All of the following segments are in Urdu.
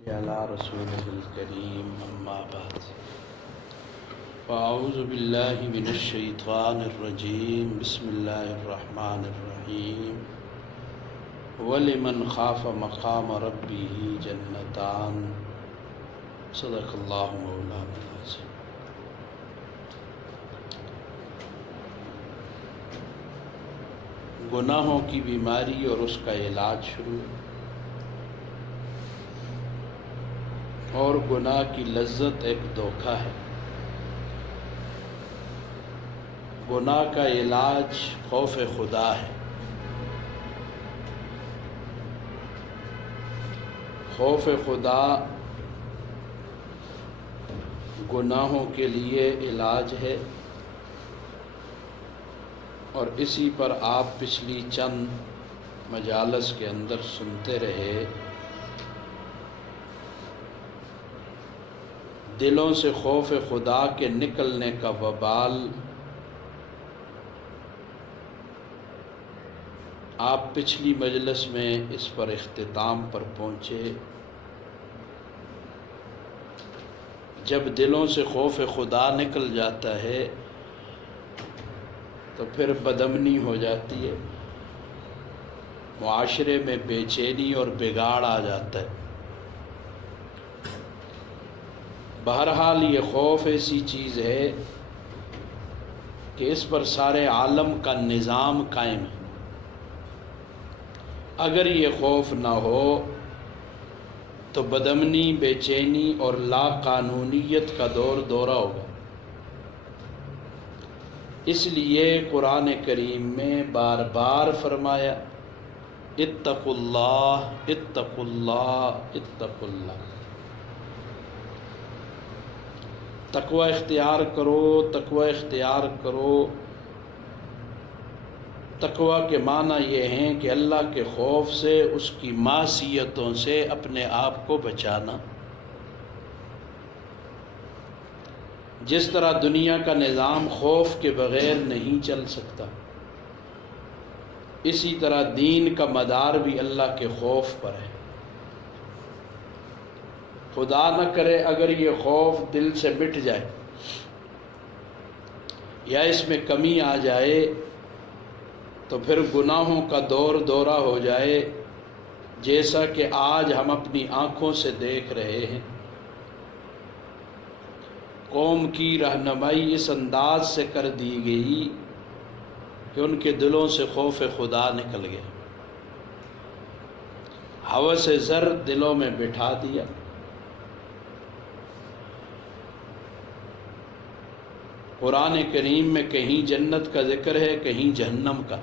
على رسوله الكريم أما بعد فأعوذ بالله من الشيطان الرجيم بسم الله الرحمن الرحيم ولمن خاف مقام ربه جنتان صدق الله مولانا العظيم۔ گناہوں کی بیماری اور اس کا علاج شروع، اور گناہ کی لذت ایک دھوکہ ہے۔ گناہ کا علاج خوف خدا ہے۔ خوف خدا گناہوں کے لیے علاج ہے، اور اسی پر آپ پچھلی چند مجالس کے اندر سنتے رہے۔ دلوں سے خوف خدا کے نکلنے کا وبال آپ پچھلی مجلس میں اس پر اختتام پر پہنچے۔ جب دلوں سے خوف خدا نکل جاتا ہے تو پھر بدامنی ہو جاتی ہے، معاشرے میں بے چینی اور بگاڑ آ جاتا ہے۔ بہرحال یہ خوف ایسی چیز ہے کہ اس پر سارے عالم کا نظام قائم ہے۔ اگر یہ خوف نہ ہو تو بدامنی، بے چینی اور لا قانونیت کا دور دورہ ہوگا۔ اس لیے قرآن کریم میں بار بار فرمایا اتقوا اللہ اتقوا اللہ اتقوا اللہ، تقوی اختیار کرو، تقوی اختیار کرو۔ تقوی کے معنی یہ ہیں کہ اللہ کے خوف سے، اس کی معصیتوں سے اپنے آپ کو بچانا۔ جس طرح دنیا کا نظام خوف کے بغیر نہیں چل سکتا، اسی طرح دین کا مدار بھی اللہ کے خوف پر ہے۔ خدا نہ کرے اگر یہ خوف دل سے مٹ جائے یا اس میں کمی آ جائے تو پھر گناہوں کا دور دورہ ہو جائے، جیسا کہ آج ہم اپنی آنکھوں سے دیکھ رہے ہیں۔ قوم کی رہنمائی اس انداز سے کر دی گئی کہ ان کے دلوں سے خوف خدا نکل گیا، ہوس زر دلوں میں بٹھا دیا۔ قرآن کریم میں کہیں جنت کا ذکر ہے، کہیں جہنم کا۔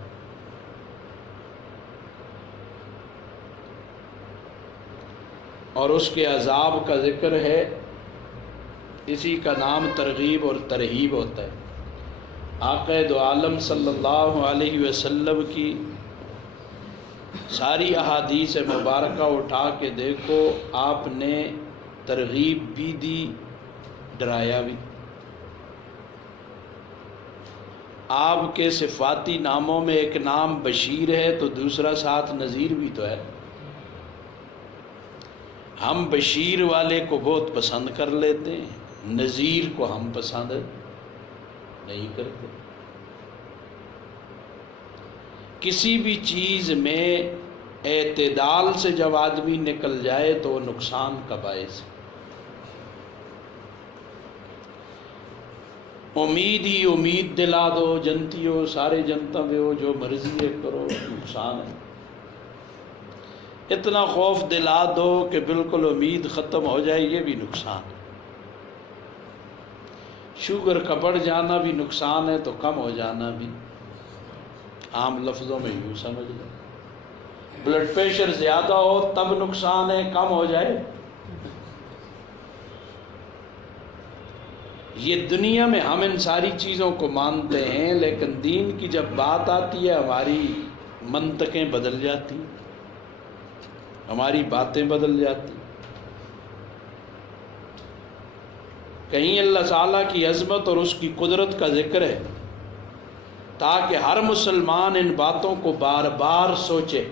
اور اس کے عذاب کا ذکر ہے، اسی کا نام ترغیب اور ترہیب ہوتا ہے۔ آقا دو عالم صلی اللہ علیہ وسلم کی ساری احادیث مبارکہ اٹھا کے دیکھو، آپ نے ترغیب بھی دی، ڈرایا بھی۔ آپ کے صفاتی ناموں میں ایک نام بشیر ہے تو دوسرا ساتھ نذیر بھی تو ہے۔ ہم بشیر والے کو بہت پسند کر لیتے ہیں، نذیر کو ہم پسند نہیں کرتے۔ کسی بھی چیز میں اعتدال سے جب آدمی نکل جائے تو وہ نقصان کا باعث ہے۔ امید ہی امید دلا دو، جنتی ہو سارے جنتا میں ہو، جو مرضی ہے کرو، نقصان ہے۔ اتنا خوف دلا دو کہ بالکل امید ختم ہو جائے، یہ بھی نقصان ہے۔ شوگر کا بڑھ جانا بھی نقصان ہے تو کم ہو جانا بھی، عام لفظوں میں یوں سمجھ لو۔ بلڈ پریشر زیادہ ہو تب نقصان ہے، کم ہو جائے۔ یہ دنیا میں ہم ان ساری چیزوں کو مانتے ہیں، لیکن دین کی جب بات آتی ہے ہماری منطقیں بدل جاتی ہیں، ہماری باتیں بدل جاتی ہیں۔ کہیں اللہ تعالیٰ کی عظمت اور اس کی قدرت کا ذکر ہے تاکہ ہر مسلمان ان باتوں کو بار بار سوچے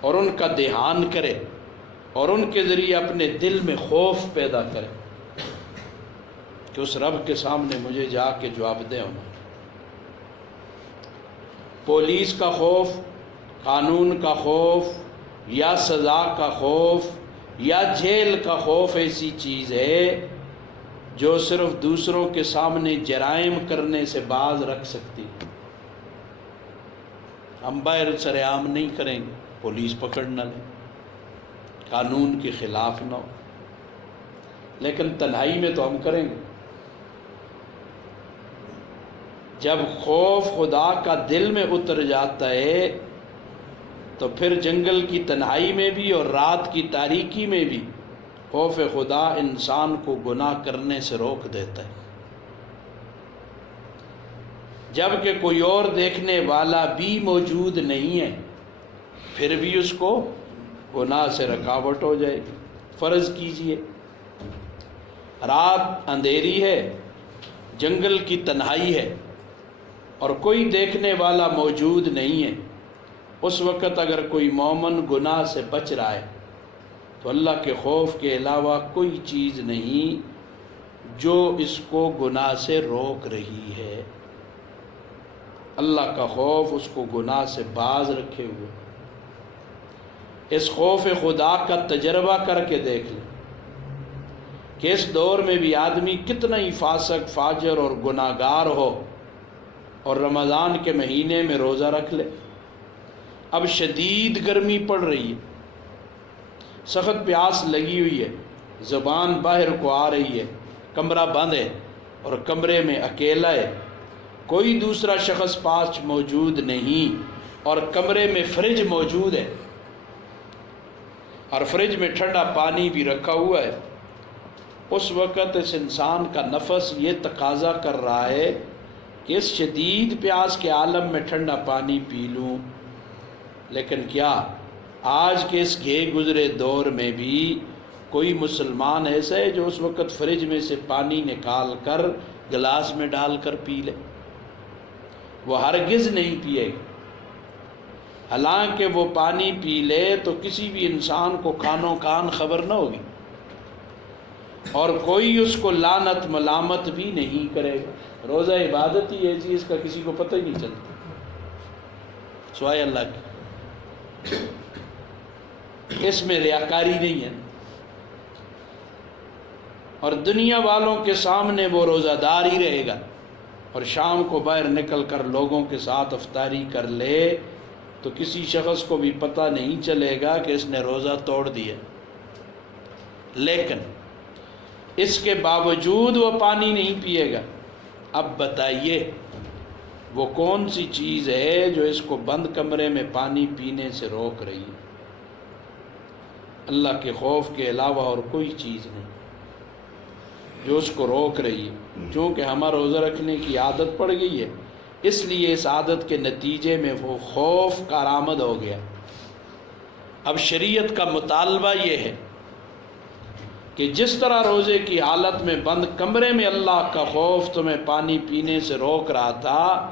اور ان کا دھیان کرے اور ان کے ذریعے اپنے دل میں خوف پیدا کرے کہ اس رب کے سامنے مجھے جا کے جواب دہ ہونا۔ پولیس کا خوف، قانون کا خوف، یا سزا کا خوف، یا جیل کا خوف ایسی چیز ہے جو صرف دوسروں کے سامنے جرائم کرنے سے باز رکھ سکتی ہے۔ ہم باہر سر عام نہیں کریں گے، پولیس پکڑ نہ لے، قانون کے خلاف نہ ہو، لیکن تنہائی میں تو ہم کریں گے۔ جب خوف خدا کا دل میں اتر جاتا ہے تو پھر جنگل کی تنہائی میں بھی اور رات کی تاریکی میں بھی خوف خدا انسان کو گناہ کرنے سے روک دیتا ہے، جب کہ کوئی اور دیکھنے والا بھی موجود نہیں ہے پھر بھی اس کو گناہ سے رکاوٹ ہو جائے گی۔ فرض کیجئے رات اندھیری ہے، جنگل کی تنہائی ہے اور کوئی دیکھنے والا موجود نہیں ہے، اس وقت اگر کوئی مومن گناہ سے بچ رہا ہے تو اللہ کے خوف کے علاوہ کوئی چیز نہیں جو اس کو گناہ سے روک رہی ہے۔ اللہ کا خوف اس کو گناہ سے باز رکھے ہوئے۔ اس خوف خدا کا تجربہ کر کے دیکھ لیں کہ اس دور میں بھی آدمی کتنا ہی فاسق، فاجر اور گناہگار ہو اور رمضان کے مہینے میں روزہ رکھ لے۔ اب شدید گرمی پڑ رہی ہے، سخت پیاس لگی ہوئی ہے، زبان باہر کو آ رہی ہے، کمرہ بند ہے اور کمرے میں اکیلا ہے، کوئی دوسرا شخص پاس موجود نہیں اور کمرے میں فریج موجود ہے اور فریج میں ٹھنڈا پانی بھی رکھا ہوا ہے۔ اس وقت اس انسان کا نفس یہ تقاضا کر رہا ہے کہ اس شدید پیاس کے عالم میں ٹھنڈا پانی پی لوں، لیکن کیا آج کے اس گھے گزرے دور میں بھی کوئی مسلمان ایسا ہے جو اس وقت فریج میں سے پانی نکال کر گلاس میں ڈال کر پی لے؟ وہ ہرگز نہیں پیے گا۔ حالانکہ وہ پانی پی لے تو کسی بھی انسان کو کانوں کان خبر نہ ہوگی اور کوئی اس کو لعنت ملامت بھی نہیں کرے گا۔ روزہ عبادت ہی ایسی اس کا کسی کو پتہ ہی نہیں چلتا سوائے اللہ کی، اس میں ریاکاری نہیں ہے، اور دنیا والوں کے سامنے وہ روزہ دار ہی رہے گا اور شام کو باہر نکل کر لوگوں کے ساتھ افطاری کر لے تو کسی شخص کو بھی پتہ نہیں چلے گا کہ اس نے روزہ توڑ دیا۔ لیکن اس کے باوجود وہ پانی نہیں پیے گا۔ اب بتائیے وہ کون سی چیز ہے جو اس کو بند کمرے میں پانی پینے سے روک رہی ہے؟ اللہ کے خوف کے علاوہ اور کوئی چیز نہیں جو اس کو روک رہی ہے۔ چونکہ ہمارا روزہ رکھنے کی عادت پڑ گئی ہے، اس لیے اس عادت کے نتیجے میں وہ خوف کارآمد ہو گیا۔ اب شریعت کا مطالبہ یہ ہے کہ جس طرح روزے کی حالت میں بند کمرے میں اللہ کا خوف تمہیں پانی پینے سے روک رہا تھا،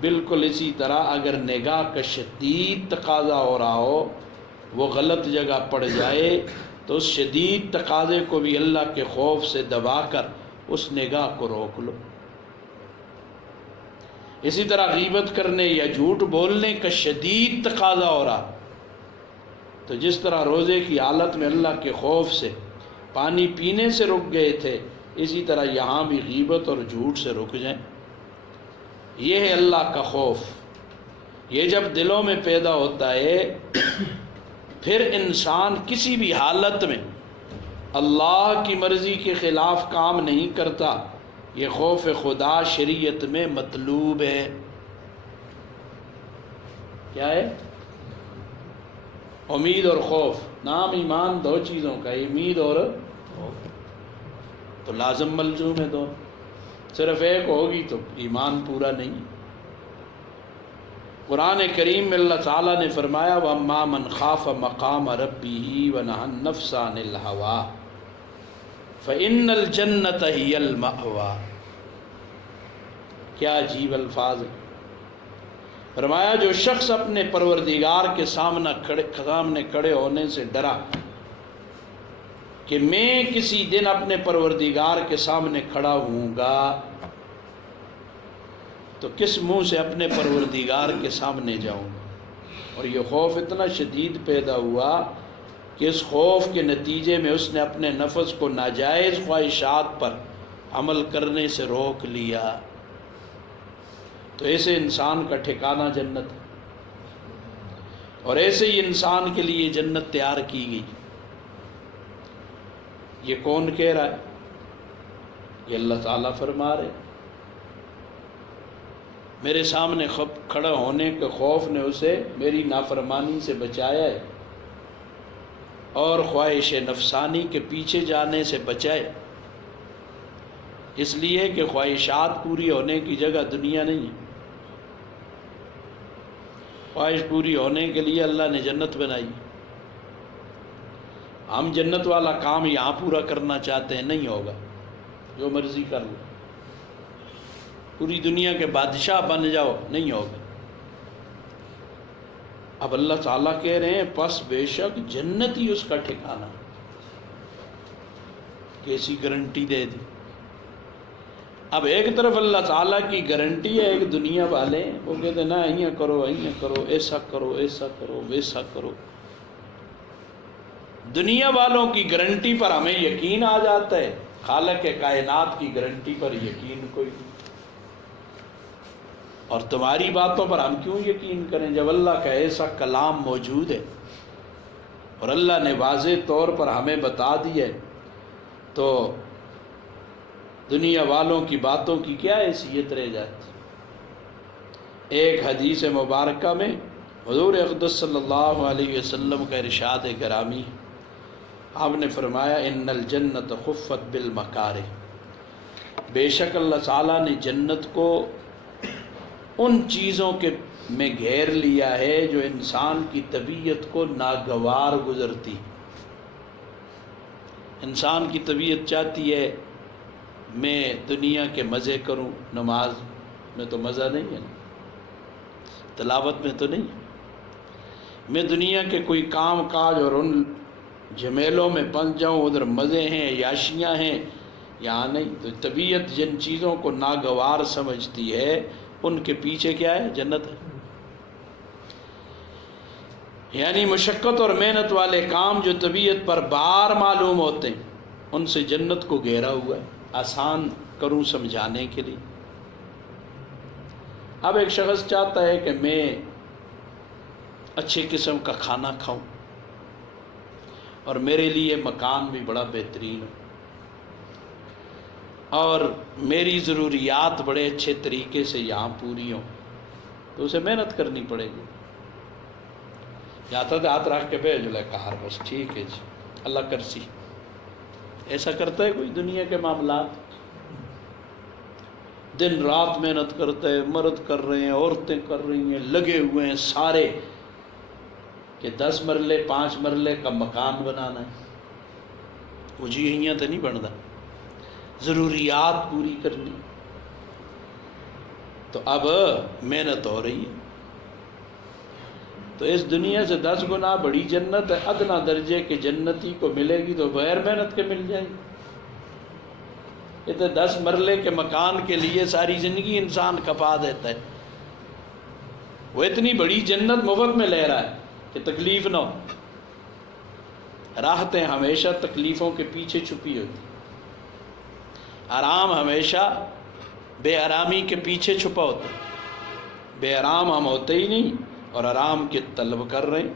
بالکل اسی طرح اگر نگاہ کا شدید تقاضا ہو رہا ہو، وہ غلط جگہ پڑ جائے تو اس شدید تقاضے کو بھی اللہ کے خوف سے دبا کر اس نگاہ کو روک لو۔ اسی طرح غیبت کرنے یا جھوٹ بولنے کا شدید تقاضا ہو رہا تو جس طرح روزے کی حالت میں اللہ کے خوف سے پانی پینے سے رک گئے تھے، اسی طرح یہاں بھی غیبت اور جھوٹ سے رک جائیں۔ یہ ہے اللہ کا خوف۔ یہ جب دلوں میں پیدا ہوتا ہے پھر انسان کسی بھی حالت میں اللہ کی مرضی کے خلاف کام نہیں کرتا۔ یہ خوف خدا شریعت میں مطلوب ہے۔ کیا ہے؟ امید اور خوف۔ نام ایمان دو چیزوں کا، امید اور تو لازم ملزوم ہے دو، صرف ایک ہوگی تو ایمان پورا نہیں۔ قرآن کریم میں اللہ تعالیٰ نے فرمایا وَأَمَّا مَنْ خَافَ مَقَامَ رَبِّهِ وَنَهَى النَّفْسَ عَنِ الْهَوَىٰ فَإِنَّ الْجَنَّةَ هِيَ الْمَأْوَىٰ۔ کیا عجیب الفاظ ہے۔ فرمایا جو شخص اپنے پروردگار کے سامنے کھڑے ہونے سے ڈرا کہ میں کسی دن اپنے پروردگار کے سامنے کھڑا ہوں گا تو کس منہ سے اپنے پروردگار کے سامنے جاؤں گا. اور یہ خوف اتنا شدید پیدا ہوا کہ اس خوف کے نتیجے میں اس نے اپنے نفس کو ناجائز خواہشات پر عمل کرنے سے روک لیا. تو ایسے انسان کا ٹھکانہ جنت ہے، اور ایسے ہی انسان کے لیے جنت تیار کی گئی. یہ کون کہہ رہا ہے؟ یہ اللہ تعالیٰ فرما رہے. میرے سامنے کھڑا ہونے کے خوف نے اسے میری نافرمانی سے بچایا ہے اور خواہش نفسانی کے پیچھے جانے سے بچائے. اس لیے کہ خواہشات پوری ہونے کی جگہ دنیا نہیں ہے. خواہش پوری ہونے کے لیے اللہ نے جنت بنائی. ہم جنت والا کام یہاں پورا کرنا چاہتے ہیں، نہیں ہوگا. جو مرضی کر لو، پوری دنیا کے بادشاہ بن جاؤ، نہیں ہوگا. اب اللہ تعالیٰ کہہ رہے ہیں پس بے شک جنت ہی اس کا ٹھکانہ. کیسی گارنٹی دے دی. اب ایک طرف اللہ تعالیٰ کی گارنٹی ہے، ایک دنیا والے وہ کہتے ہیں نا ایاں کرو ایسا کرو ایسا کرو ویسا کرو. دنیا والوں کی گارنٹی پر ہمیں یقین آ جاتا ہے، خالق کائنات کی گارنٹی پر یقین کوئی نہیں. اور تمہاری باتوں پر ہم کیوں یقین کریں جب اللہ کا ایسا کلام موجود ہے اور اللہ نے واضح طور پر ہمیں بتا دیا ہے. تو دنیا والوں کی باتوں کی کیا حیثیت رہ جاتی. ایک حدیث مبارکہ میں حضور اقدس صلی اللہ علیہ وسلم کا ارشاد گرامی، آپ نے فرمایا ان الجنت خفت بالمکارہ. بے شک اللہ تعالیٰ نے جنت کو ان چیزوں کے میں گھیر لیا ہے جو انسان کی طبیعت کو ناگوار گزرتی. انسان کی طبیعت چاہتی ہے میں دنیا کے مزے کروں. نماز میں تو مزہ نہیں ہے، تلاوت میں تو نہیں. میں دنیا کے کوئی کام کاج اور ان جھمیلوں میں پھنس جاؤں، ادھر مزے ہیں عیاشیاں ہیں، یہاں نہیں. تو طبیعت جن چیزوں کو ناگوار سمجھتی ہے ان کے پیچھے کیا ہے؟ جنت ہے. یعنی مشقت اور محنت والے کام جو طبیعت پر بار معلوم ہوتے ہیں ان سے جنت کو گھیرا ہوا ہے. آسان کروں سمجھانے کے لیے. اب ایک شخص چاہتا ہے کہ میں اچھے قسم کا کھانا کھاؤں اور میرے لیے مکان بھی بڑا بہترین ہو اور میری ضروریات بڑے اچھے طریقے سے یہاں پوری ہوں، تو اسے محنت کرنی پڑے گی. یہاں تک ہاتھ رکھ کے بھیج لے کہا بس ٹھیک ہے جی اللہ کرسی. ایسا کرتا ہے کوئی دنیا کے معاملات؟ دن رات محنت کرتا ہے، مرد کر رہے ہیں، عورتیں کر رہی ہیں، لگے ہوئے ہیں سارے کہ 10 مرلے 5 مرلے کا مکان بنانا ہے. وہ جی ہیاں تو نہیں بنتا، ضروریات پوری کرنی. تو اب محنت ہو رہی ہے. تو اس دنیا سے 10 گنا بڑی جنت ہے. ادنا درجے کے جنتی کو ملے گی تو بغیر محنت کے مل جائے گی. یہ تو 10 مرلے کے مکان کے لیے ساری زندگی انسان کھپا دیتا ہے. وہ اتنی بڑی جنت مفت میں لے رہا ہے کہ تکلیف نہ ہو. راحتیں ہمیشہ تکلیفوں کے پیچھے چھپی ہوتی، آرام ہمیشہ بے آرامی کے پیچھے چھپا ہوتا. بے آرام ہم ہوتے ہی نہیں اور آرام کے طلب کر رہے ہیں.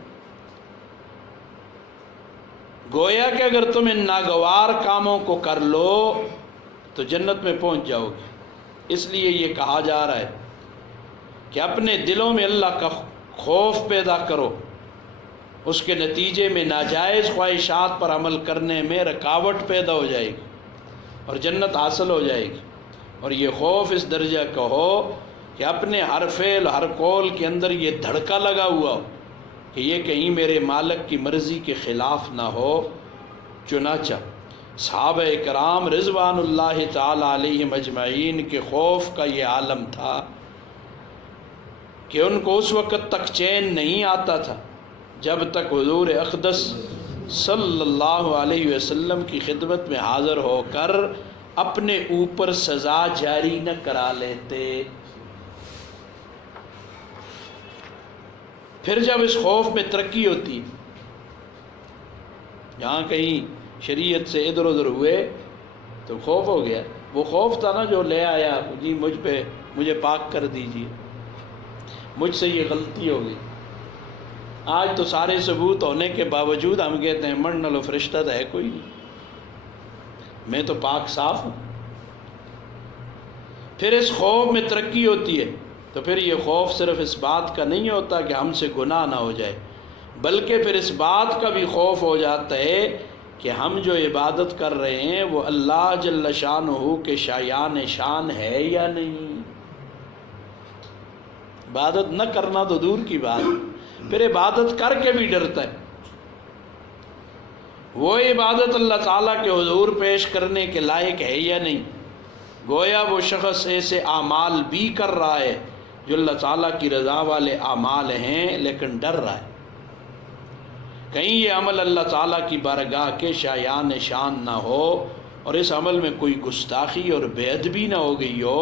گویا کہ اگر تم ان ناگوار کاموں کو کر لو تو جنت میں پہنچ جاؤ گے. اس لیے یہ کہا جا رہا ہے کہ اپنے دلوں میں اللہ کا خوف پیدا کرو، اس کے نتیجے میں ناجائز خواہشات پر عمل کرنے میں رکاوٹ پیدا ہو جائے گی اور جنت حاصل ہو جائے گی. اور یہ خوف اس درجہ کا ہو کہ اپنے ہر فعل ہر قول کے اندر یہ دھڑکا لگا ہوا ہو کہ یہ کہیں میرے مالک کی مرضی کے خلاف نہ ہو. چنانچہ صحابہ کرام رضوان اللہ تعالی علیہم اجمعین کے خوف کا یہ عالم تھا کہ ان کو اس وقت تک چین نہیں آتا تھا جب تک حضور اقدس صلی اللہ علیہ وسلم کی خدمت میں حاضر ہو کر اپنے اوپر سزا جاری نہ کرا لیتے۔ پھر جب اس خوف میں ترقی ہوتی، جہاں کہیں شریعت سے ادھر ادھر ہوئے تو خوف ہو گیا۔ وہ خوف تھا نا جو لے آیا، جی مجھے پاک کر دیجیے، مجھ سے یہ غلطی ہو گئی۔ آج تو سارے ثبوت ہونے کے باوجود ہم کہتے ہیں مرن لو فرشتہ تو ہے کوئی نہیں، میں تو پاک صاف ہوں۔ پھر اس خوف میں ترقی ہوتی ہے تو پھر یہ خوف صرف اس بات کا نہیں ہوتا کہ ہم سے گناہ نہ ہو جائے، بلکہ پھر اس بات کا بھی خوف ہو جاتا ہے کہ ہم جو عبادت کر رہے ہیں وہ اللہ جل شانہ کے شایان شان ہے یا نہیں۔ عبادت نہ کرنا تو دور کی بات، پھر عبادت کر کے بھی ڈرتا ہے۔ وہ عبادت اللہ تعالیٰ کے حضور پیش کرنے کے لائق ہے یا نہیں۔ گویا وہ شخص ایسے اعمال بھی کر رہا ہے جو اللہ تعالیٰ کی رضا والے اعمال ہیں، لیکن ڈر رہا ہے کہیں یہ عمل اللہ تعالیٰ کی بارگاہ کے شایان شان نہ ہو اور اس عمل میں کوئی گستاخی اور بے ادبی نہ ہو گئی ہو۔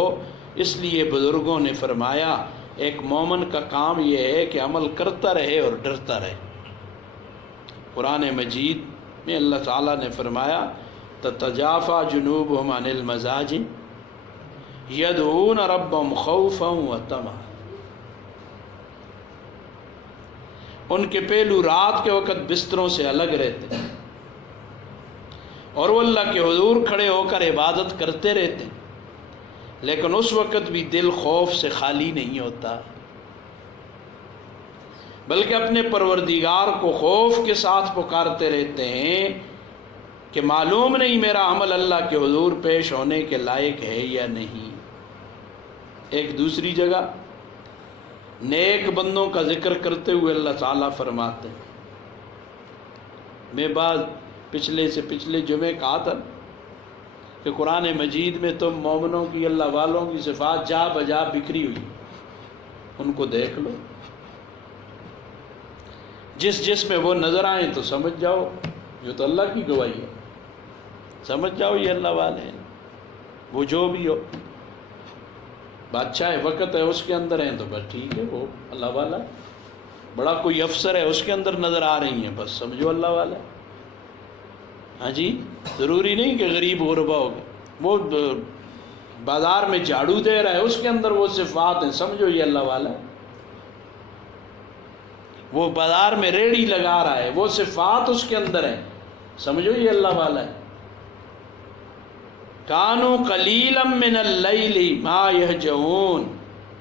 اس لیے بزرگوں نے فرمایا ایک مومن کا کام یہ ہے کہ عمل کرتا رہے اور ڈرتا رہے۔ قرآن مجید میں اللہ تعالیٰ نے فرمایا تتجافی جنوبہم عن المضاجع یدعون ربہم خوفا وطمعا، ان کے پہلو رات کے وقت بستروں سے الگ رہتے ہیں اور وہ اللہ کے حضور کھڑے ہو کر عبادت کرتے رہتے ہیں، لیکن اس وقت بھی دل خوف سے خالی نہیں ہوتا، بلکہ اپنے پروردگار کو خوف کے ساتھ پکارتے رہتے ہیں کہ معلوم نہیں میرا عمل اللہ کے حضور پیش ہونے کے لائق ہے یا نہیں۔ ایک دوسری جگہ نیک بندوں کا ذکر کرتے ہوئے اللہ تعالیٰ فرماتے ہیں، میں بعد پچھلے جمعے کہا تھا کہ قرآن مجید میں تم مومنوں کی، اللہ والوں کی صفات جا بجا بکھری ہوئی، ان کو دیکھ لو، جس میں وہ نظر آئیں تو سمجھ جاؤ جو تو اللہ کی گواہی ہے، سمجھ جاؤ یہ اللہ والے ہیں۔ وہ جو بھی ہو، بادشاہ وقت ہے اس کے اندر ہیں تو بس ٹھیک ہے، وہ اللہ والا ہے۔ بڑا کوئی افسر ہے اس کے اندر نظر آ رہی ہیں، بس سمجھو اللہ والا ہے۔ ہاں جی، ضروری نہیں کہ غریب غربا ہوگا، وہ بازار میں جھاڑو دے رہا ہے اس کے اندر وہ صفات ہیں، سمجھو یہ اللہ والا ہے۔ وہ بازار میں ریڑھی لگا رہا ہے، وہ صفات اس کے اندر ہیں، سمجھو یہ اللہ والا ہے۔ کانوا قلیلا من اللیل ما یہجعون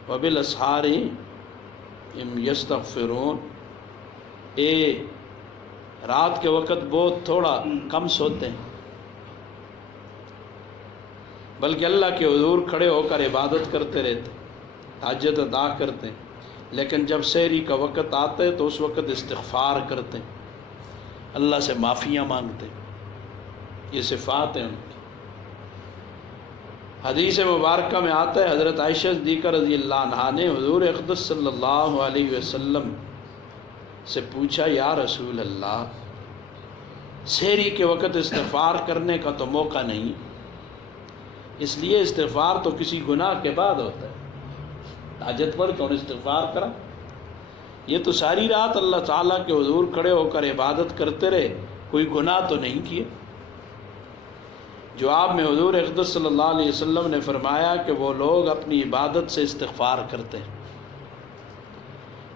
وبالاسحار ہم یستغفرون، رات کے وقت بہت تھوڑا کم سوتے ہیں، بلکہ اللہ کے حضور کھڑے ہو کر عبادت کرتے رہتے، تہجد ادا کرتے ہیں، لیکن جب سحری کا وقت آتا ہے تو اس وقت استغفار کرتے ہیں، اللہ سے معافیاں مانگتے ہیں۔ یہ صفات ہیں ان کی۔ حدیث مبارکہ میں آتا ہے حضرت عائشہ صدیقہ رضی اللہ عنہا نے حضور اقدس صلی اللہ علیہ وسلم سے پوچھا یا رسول اللہ، سحری کے وقت استغفار کرنے کا تو موقع نہیں، اس لیے استغفار تو کسی گناہ کے بعد ہوتا ہے، حاجت پڑھ تو استغفار کرا، یہ تو ساری رات اللہ تعالیٰ کے حضور کھڑے ہو کر عبادت کرتے رہے، کوئی گناہ تو نہیں کیے۔ جواب میں حضور اقدس صلی اللہ علیہ وسلم نے فرمایا کہ وہ لوگ اپنی عبادت سے استغفار کرتے ہیں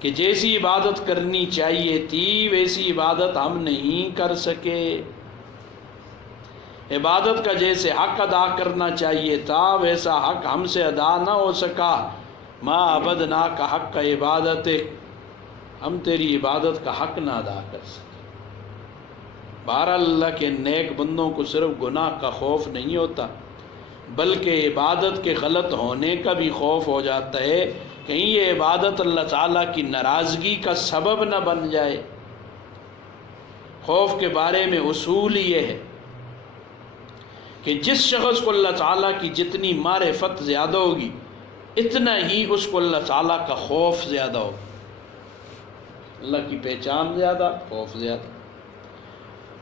کہ جیسی عبادت کرنی چاہیے تھی ویسی عبادت ہم نہیں کر سکے، عبادت کا جیسے حق ادا کرنا چاہیے تھا ویسا حق ہم سے ادا نہ ہو سکا، ما عبدناک حق عبادتک، ہم تیری عبادت کا حق نہ ادا کر سکے۔ بہرحال اللہ کے نیک بندوں کو صرف گناہ کا خوف نہیں ہوتا بلکہ عبادت کے غلط ہونے کا بھی خوف ہو جاتا ہے، کہیں یہ عبادت اللہ تعالیٰ کی ناراضگی کا سبب نہ بن جائے۔ خوف کے بارے میں اصول یہ ہے کہ جس شخص کو اللہ تعالیٰ کی جتنی معرفت زیادہ ہوگی اتنا ہی اس کو اللہ تعالیٰ کا خوف زیادہ ہوگا، اللہ کی پہچان زیادہ، خوف زیادہ۔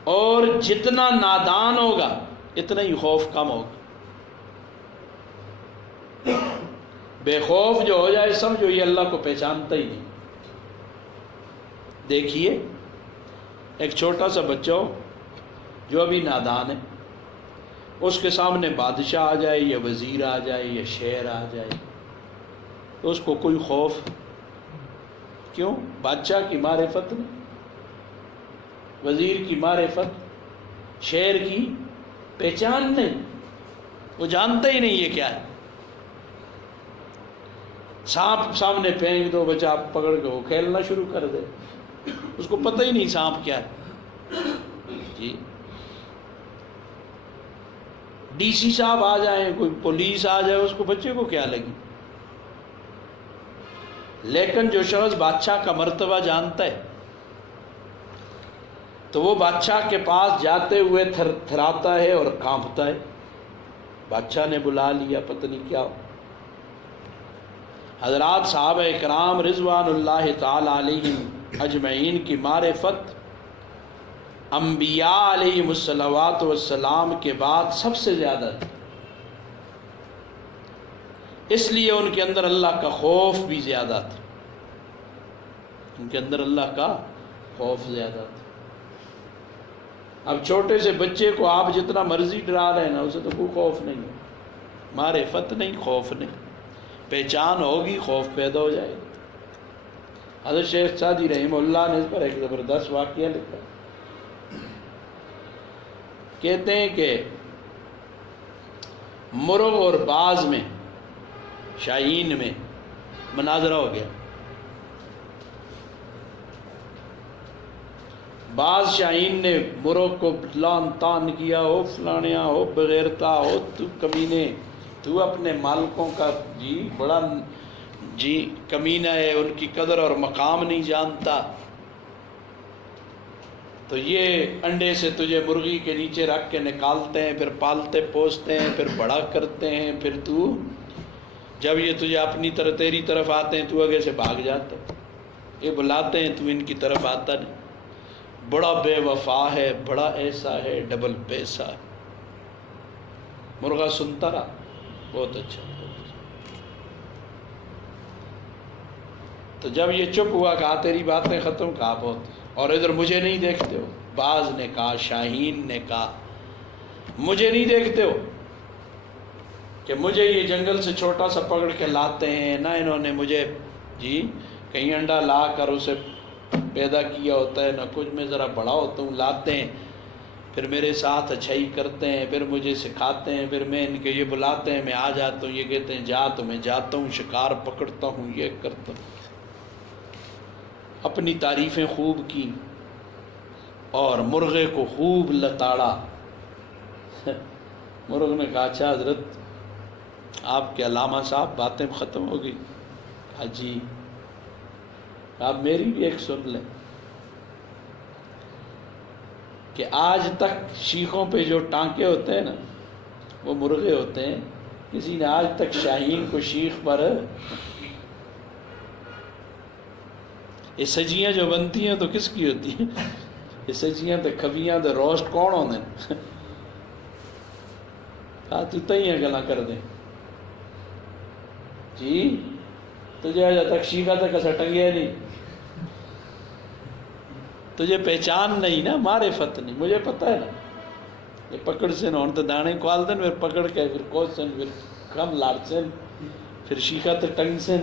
اور جتنا نادان ہوگا اتنا ہی خوف کم ہوگا. بے خوف جو ہو جائے سمجھو یہ اللہ کو پہچانتا ہی نہیں. دیکھیے ایک چھوٹا سا بچہ ہو جو ابھی نادان ہے، اس کے سامنے بادشاہ آ جائے یا وزیر آ جائے یا شہر آ جائے تو اس کو کوئی خوف کیوں؟ بادشاہ کی معرفت نہیں، وزیر کی معرفت، شہر کی پہچان نہیں، وہ جانتا ہی نہیں یہ کیا ہے. سانپ سامنے پھینک دو بچہ پکڑ کے وہ کھیلنا شروع کر دے، اس کو پتہ ہی نہیں سانپ کیا ہے. جی ڈی سی صاحب آ جائیں، کوئی پولیس آ جائے، اس کو بچے کو کیا لگی. لیکن جو شخص بادشاہ کا مرتبہ جانتا ہے تو وہ بادشاہ کے پاس جاتے ہوئے تھر تھراتا ہے اور کانپتا ہے. بادشاہ نے بلا لیا، پتہ نہیں کیا ہو. حضرات صحابہ اکرام رضوان اللہ تعالی علیہم اجمعین کی معرفت انبیاء علیہم الصلوات والسلام کے بعد سب سے زیادہ تھی. اس لیے ان کے اندر اللہ کا خوف بھی زیادہ تھا، ان کے اندر اللہ کا خوف زیادہ تھا. اب چھوٹے سے بچے کو آپ جتنا مرضی ڈرا رہے ہیں نا، اسے تو کوئی خوف نہیں ہے. معرفت نہیں، خوف نہیں. پہچان ہوگی خوف پیدا ہو جائے گا. حضرت شیخ سعدی رحمہ اللہ نے اس پر ایک زبردست واقعہ لکھا. کہتے ہیں کہ مرغ اور باز میں، شاہین میں مناظرہ ہو گیا. باز شاہین نے مرغ کو لان تان کیا، ہو فلانیا، ہو بغیرتا، ہو تو کمینے، تو اپنے مالکوں کا بڑا کمینہ ہے، ان کی قدر اور مقام نہیں جانتا. تو یہ انڈے سے تجھے مرغی کے نیچے رکھ کے نکالتے ہیں، پھر پالتے پوستے ہیں، پھر بڑا کرتے ہیں، پھر تو جب یہ تجھے اپنی طرف تیری طرف آتے ہیں تو آگے سے بھاگ جاتا ہے. یہ بلاتے ہیں تو ان کی طرف آتا نہیں. بڑا بے وفا ہے، بڑا ایسا ہے، ڈبل پیسہ ہے. مرغا سنتا رہا، بہت اچھا. تو جب یہ چپ ہوا، کہا تیری باتیں ختم، کہا بہت، اور ادھر مجھے نہیں دیکھتے ہو. باز نے کہا، شاہین نے کہا، مجھے نہیں دیکھتے ہو کہ مجھے یہ جنگل سے چھوٹا سا پکڑ کے لاتے ہیں، نہ انہوں نے مجھے کہیں انڈا لا کر اسے پیدا کیا ہوتا ہے، نہ کچھ، میں ذرا بڑا ہوتا ہوں، لاتے ہیں، پھر میرے ساتھ اچھائی کرتے ہیں، پھر مجھے سکھاتے ہیں، پھر میں ان کے یہ بلاتے ہیں، میں آ جاتا ہوں، یہ کہتے ہیں جا، تو میں جاتا ہوں، شکار پکڑتا ہوں، یہ کرتا ہوں. اپنی تعریفیں خوب کی اور مرغے کو خوب لتاڑا. مرغ نے کہا، اچھا حضرت آپ کے علامہ صاحب باتیں ختم ہو گئی. ہاں جی. آپ میری بھی ایک سن لیں کہ آج تک شیخوں پہ جو ٹانکے ہوتے ہیں نا، وہ مرغے ہوتے ہیں. کسی نے آج تک شاہین کو شیخ پر، یہ سجیاں جو بنتی ہیں تو کس کی ہوتی ہیں؟ یہ سجیاں تو کھبیاں تو روسٹ کون ہونے تو تیاں گلا کر دیں جی. تجھے آج تک شیخہ تک ایسا ٹنگیا نہیں، تجھے پہچان نہیں نا، معرفت نہیں. مجھے پتہ ہے نا، یہ پکڑ سے نہ تو دانے کھوال دیں، پھر پکڑ کے پھر کوس سن، پھر کم لاڑ سن، پھر شیخہ تو ٹنگ سن.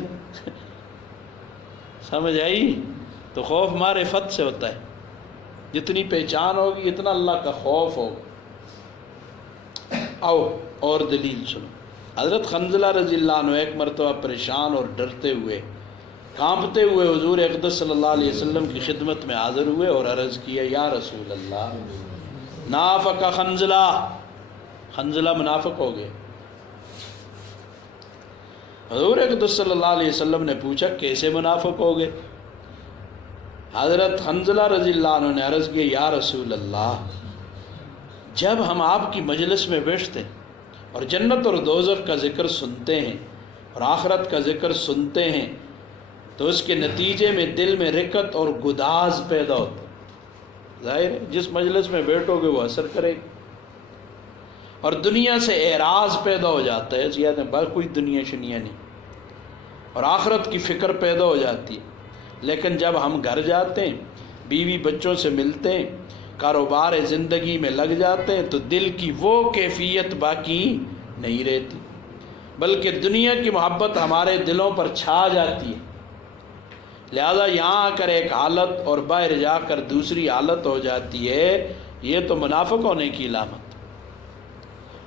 سمجھ آئی؟ تو خوف معرفت سے ہوتا ہے. جتنی پہچان ہوگی اتنا اللہ کا خوف ہوگا. آؤ اور دلیل سنو. حضرت حنظلہ رضی اللہ عنہ ایک مرتبہ پریشان اور ڈرتے ہوئے، کانپتے ہوئے حضور اقدس صلی اللہ علیہ وسلم کی خدمت میں حاضر ہوئے اور عرض کیا، یا رسول اللہ، نافق حنظلہ، حنظلہ منافق ہو گئے. حضور اقدس صلی اللہ علیہ وسلم نے پوچھا، کیسے منافق ہو گئے؟ حضرت حنظلہ رضی اللہ عنہ نے عرض کیا، یا رسول اللہ، جب ہم آپ کی مجلس میں بیٹھتے اور جنت اور دوزخ کا ذکر سنتے ہیں اور آخرت کا ذکر سنتے ہیں تو اس کے نتیجے میں دل میں رقت اور گداز پیدا ہوتا ہے. ظاہر ہے جس مجلس میں بیٹھو گے وہ اثر کرے گا، اور دنیا سے اعراض پیدا ہو جاتا ہے، زیادہ بس کوئی دنیا شنیا نہیں، اور آخرت کی فکر پیدا ہو جاتی ہے۔ لیکن جب ہم گھر جاتے ہیں، بیوی بچوں سے ملتے ہیں، کاروبار زندگی میں لگ جاتے ہیں، تو دل کی وہ کیفیت باقی نہیں رہتی، بلکہ دنیا کی محبت ہمارے دلوں پر چھا جاتی ہے۔ لہذا یہاں آ کر ایک حالت اور باہر جا کر دوسری حالت ہو جاتی ہے، یہ تو منافق ہونے کی علامت۔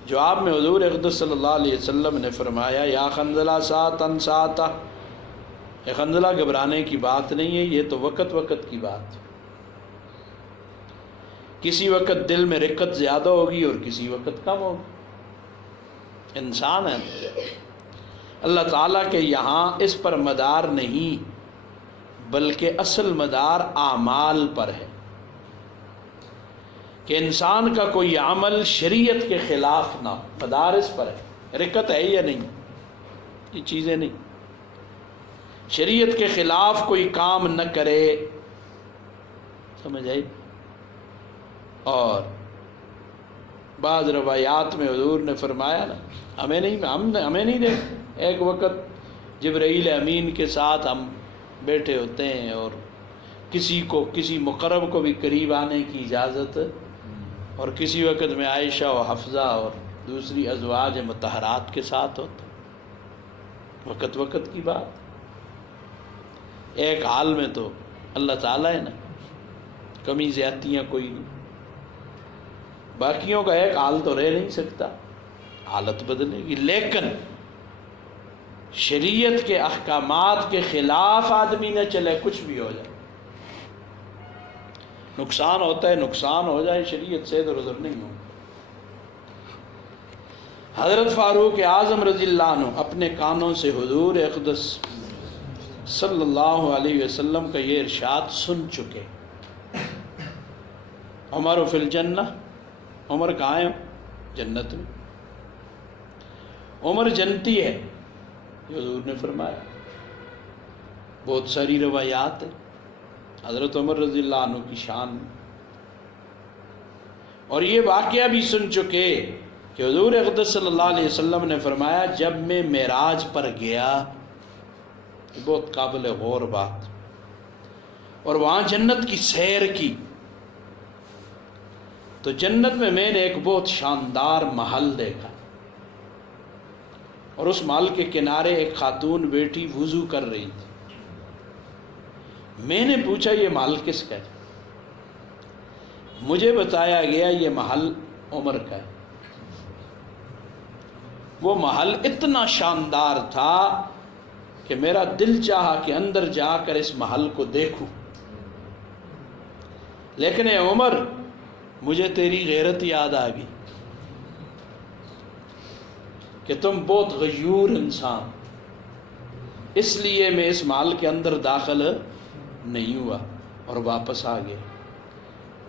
جو آپ میں حضور اقدس صلی اللہ علیہ وسلم نے فرمایا یا خنزلہ ساتن ساتا، یہ خنزلہ گھبرانے کی بات نہیں ہے، یہ تو وقت وقت کی بات ہے۔ کسی وقت دل میں رقت زیادہ ہوگی اور کسی وقت کم ہوگی، انسان ہے۔ اللہ تعالیٰ کے یہاں اس پر مدار نہیں، بلکہ اصل مدار اعمال پر ہے، کہ انسان کا کوئی عمل شریعت کے خلاف نہ ہو، مدار اس پر ہے۔ رقت ہے یا نہیں، یہ چیزیں نہیں، شریعت کے خلاف کوئی کام نہ کرے، سمجھ آئی؟ اور بعض روایات میں حضور نے فرمایا نا، ہمیں نہیں دے۔ ایک وقت جبرائیل امین کے ساتھ ہم بیٹھے ہوتے ہیں، اور کسی مقرب کو بھی قریب آنے کی اجازت، اور کسی وقت میں عائشہ و حفصہ اور دوسری ازواج مطہرات کے ساتھ ہوتا، وقت وقت کی بات۔ ایک حال میں تو اللہ تعالیٰ ہے نا، کمی زیادتیاں کوئی نہیں، باقیوں کا ایک حال تو رہ نہیں سکتا، حالت بدلے گی، لیکن شریعت کے احکامات کے خلاف آدمی نہ چلے، کچھ بھی ہو جائے، نقصان ہوتا ہے، نقصان ہو جائے، شریعت سے ادھر ادھر نہیں ہو۔ حضرت فاروق اعظم رضی اللہ عنہ اپنے کانوں سے حضور اقدس صلی اللہ علیہ وسلم کا یہ ارشاد سن چکے، عمر فی الجنہ، عمر کہاں ہے؟ جنت میں، عمر جنتی ہے، یہ حضور نے فرمایا۔ بہت ساری روایات ہیں حضرت عمر رضی اللہ عنہ کی شان میں، اور یہ واقعہ بھی سن چکے کہ حضور اقدس صلی اللہ علیہ وسلم نے فرمایا جب میں معراج پر گیا، بہت قابل غور بات، اور وہاں جنت کی سیر کی، تو جنت میں نے ایک بہت شاندار محل دیکھا، اور اس محل کے کنارے ایک خاتون بیٹی وضو کر رہی تھی۔ میں نے پوچھا یہ محل کس کا ہے؟ مجھے بتایا گیا یہ محل عمر کا ہے۔ وہ محل اتنا شاندار تھا کہ میرا دل چاہا کہ اندر جا کر اس محل کو دیکھوں، لیکن اے عمر مجھے تیری غیرت یاد آ گئی کہ تم بہت غیور انسان، اس لیے میں اس محل کے اندر داخل نہیں ہوا اور واپس آ گیا۔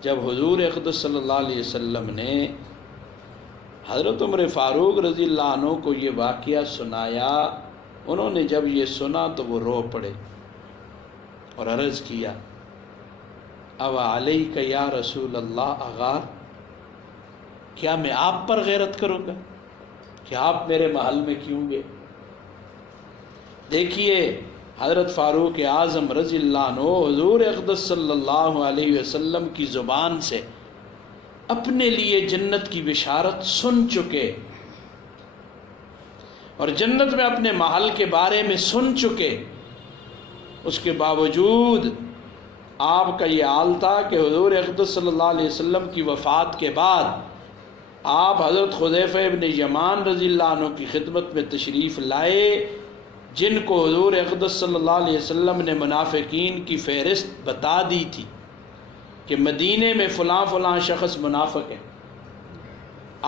جب حضور اقدس صلی اللہ علیہ وسلم نے حضرت عمر فاروق رضی اللہ عنہ کو یہ واقعہ سنایا، انہوں نے جب یہ سنا تو وہ رو پڑے اور عرض کیا او علیک یا رسول اللہ اغار، کیا میں آپ پر غیرت کروں گا کہ آپ میرے محل میں کیوں گئے؟ دیکھیے حضرت فاروق اعظم رضی اللہ عنہ حضور اقدس صلی اللہ علیہ وسلم کی زبان سے اپنے لیے جنت کی بشارت سن چکے، اور جنت میں اپنے محل کے بارے میں سن چکے، اس کے باوجود آپ کا یہ حال تھا کہ حضور اقدس صلی اللہ علیہ وسلم کی وفات کے بعد آپ حضرت حذیفہ ابن یمان رضی اللہ عنہ کی خدمت میں تشریف لائے، جن کو حضور اقدس صلی اللہ علیہ وسلم نے منافقین کی فہرست بتا دی تھی کہ مدینے میں فلاں فلاں شخص منافق ہے۔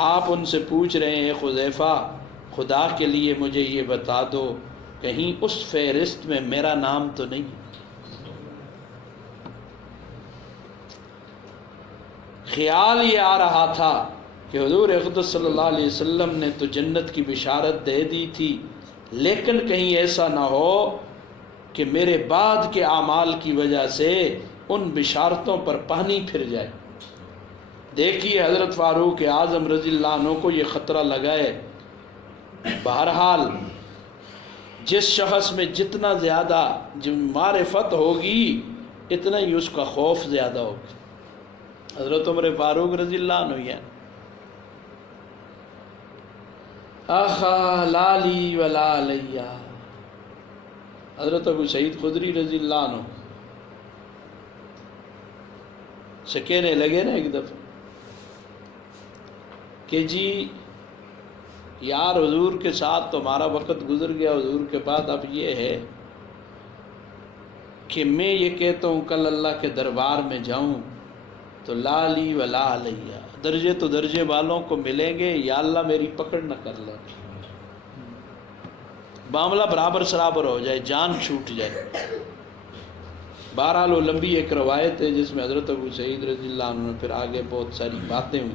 آپ ان سے پوچھ رہے ہیں حذیفہ خدا کے لیے مجھے یہ بتا دو کہیں اس فہرست میں میرا نام تو نہیں؟ خیال یہ آ رہا تھا کہ حضور اقدس صلی اللہ علیہ وسلم نے تو جنت کی بشارت دے دی تھی، لیکن کہیں ایسا نہ ہو کہ میرے بعد کے اعمال کی وجہ سے ان بشارتوں پر پانی پھر جائے۔ دیکھیے حضرت فاروق اعظم رضی اللہ عنہ کو یہ خطرہ لگا ہے۔ بہرحال جس شخص میں جتنا زیادہ معرفت ہوگی اتنا ہی اس کا خوف زیادہ ہوگا۔ حضرت عمر فاروق رضی اللہ عنہ ہے، آخا لالی ولا علیہ۔ حضرت ابو سعید خدری رضی اللہ عنہ سے کہنے لگے نا ایک دفعہ کہ جی یار حضور کے ساتھ تو ہمارا وقت گزر گیا، حضور کے بعد اب یہ ہے کہ میں یہ کہتا ہوں کل اللہ کے دربار میں جاؤں تو لا لی ولا علیہ، درجے تو درجے والوں کو ملیں گے، یا اللہ میری پکڑ نہ کر لے، معاملہ برابر سرابر ہو جائے، جان چھوٹ جائے۔ بہرحال وہ لمبی ایک روایت ہے جس میں حضرت ابو سعید رضی اللہ عنہ نے پھر آگے بہت ساری باتیں ہوئی۔